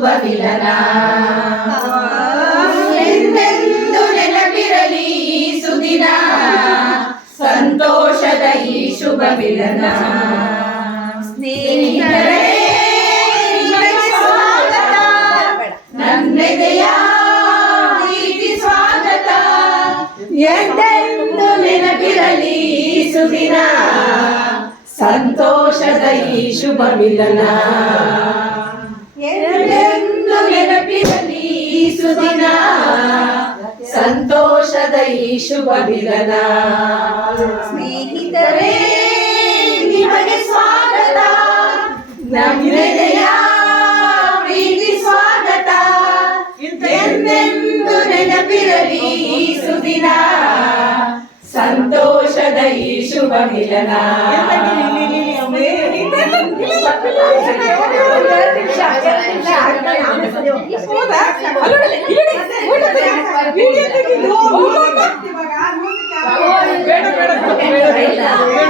ಶುಭ ಮಿಲನ. ಎಂದೆಂದು ನೆನಪಿರಲಿ ಈ ಸುದಿನ, ಸಂತೋಷದ ಈ ಶುಭ ಮಿಲನ. ಸ್ನೇಹಿತರೇ ನಿಮಗೆ ಸ್ವಾಗತ, ನನ್ನೆದೆಯ ಪ್ರೀತಿ ಸ್ವಾಗತ. ಎಂದೆಂದು ನೆನಪಿರಲಿ ಈ ಸುದಿನ, ಸಂತೋಷದ ಈ ಶುಭ ಮಿಲನ. ಎಂದೆಂದು ನೆನಪಿರಲಿ ಈ ಸುದಿನ, ಸಂತೋಷದ ಈ ಶುಭ ಮಿಲನ. ಸ್ನೇಹಿತರೇ ನಿಮಗೆ ಸ್ವಾಗತ, ನಮ್ಮೆದೆಯ ಪ್ರೀತಿ ಸ್ವಾಗತ. ಎಂದೆಂದು ನೆನಪಿರಲಿ ಈ ಸುದಿನ, ಸಂತೋಷದ ಈ ಶುಭ ಮಿಲನ.